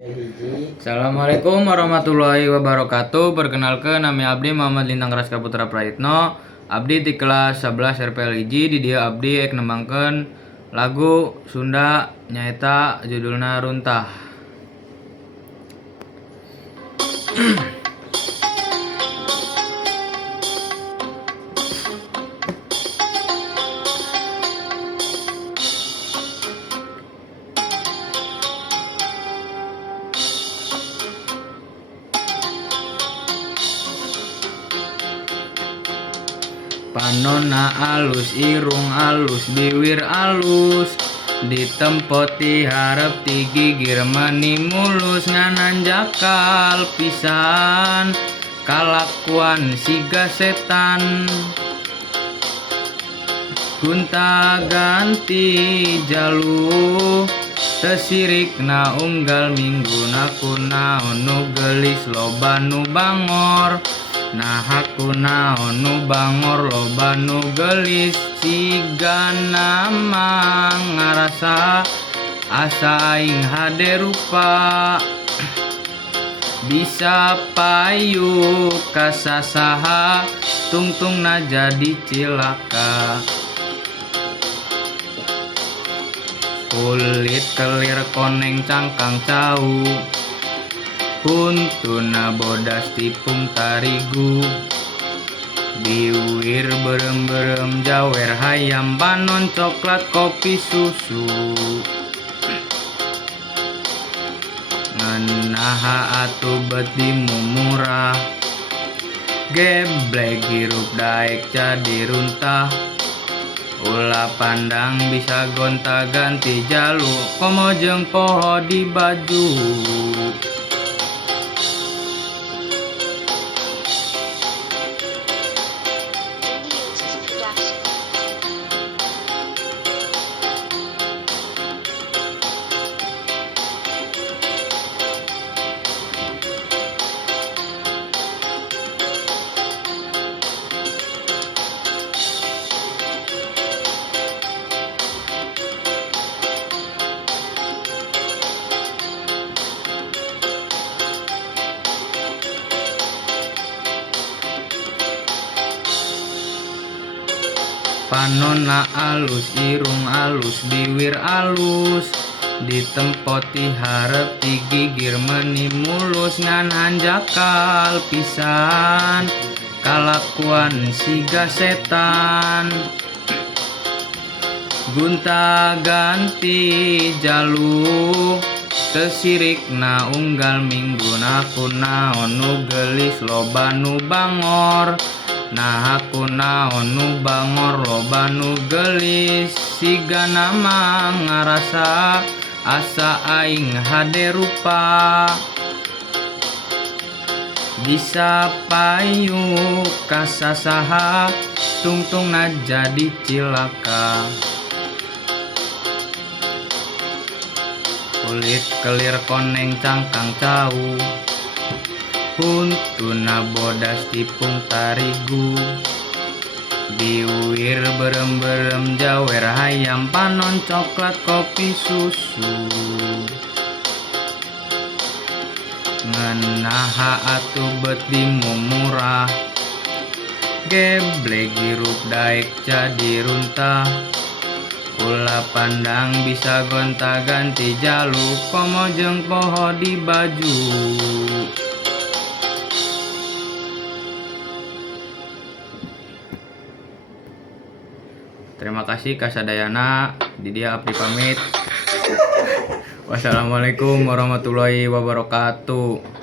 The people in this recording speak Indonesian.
Assalamualaikum warahmatullahi wabarakatuh. Perkenalkan, nami abdi Muhammad Lintang Raska Putra Praitno. Abdi di kelas 11 RPL hiji. Di dia abdi ek nembangkeun lagu Sunda nyaeta judulna Runtah. Panonna alus, irung alus, biwir alus, ditempoti harap ti gigir meni mulus, nganan jakal pisan kalakuan siga setan, gunta ganti jalu tesirik na unggal minggu naku naon nu gelis loba nu bangor. Nah aku naon nu bangor loba nu gelis, siga nama ngarasa asa aing hade rupa, bisa payu kasasaha tungtung na jadi cilaka. Kulit kelir koneng cangkang cau, huntuna bodas tipung tarigu, biwir berem-berem jawer hayam panon coklat kopi susu, nganaha atuh beti mumurah, geblek hirup daek jadi runtah, ulah pandang bisa gonta ganti jalu, komo jeung poho di baju. Panonna alus, irung alus, biwir alus, ditempoti harap ti gigir meni mulus, nganan jakal pisan kalakuan siga setan, gunta ganti jalu tesirik na unggal minggu naku naon nu gelis loba nu bangor. Nah aku naon nu bangor loba nu gelis, siga nama ngarasa asa aing hade rupa, bisa payu kasasaha tungtung na jadi cilaka. Kulit kelir koneng cangkang cau, huntuna bodas tipung tarigu, biwir berem-berem jawer hayam panon coklat kopi susu, nganaha atuh beti mumurah, geblek hirup daek jadi runtah, ulah pandang bisa gonta ganti jalu, komo jeung poho di baju. Terima kasih kasadayana. Di dia abdi pamit. Wassalamualaikum warahmatullahi wabarakatuh.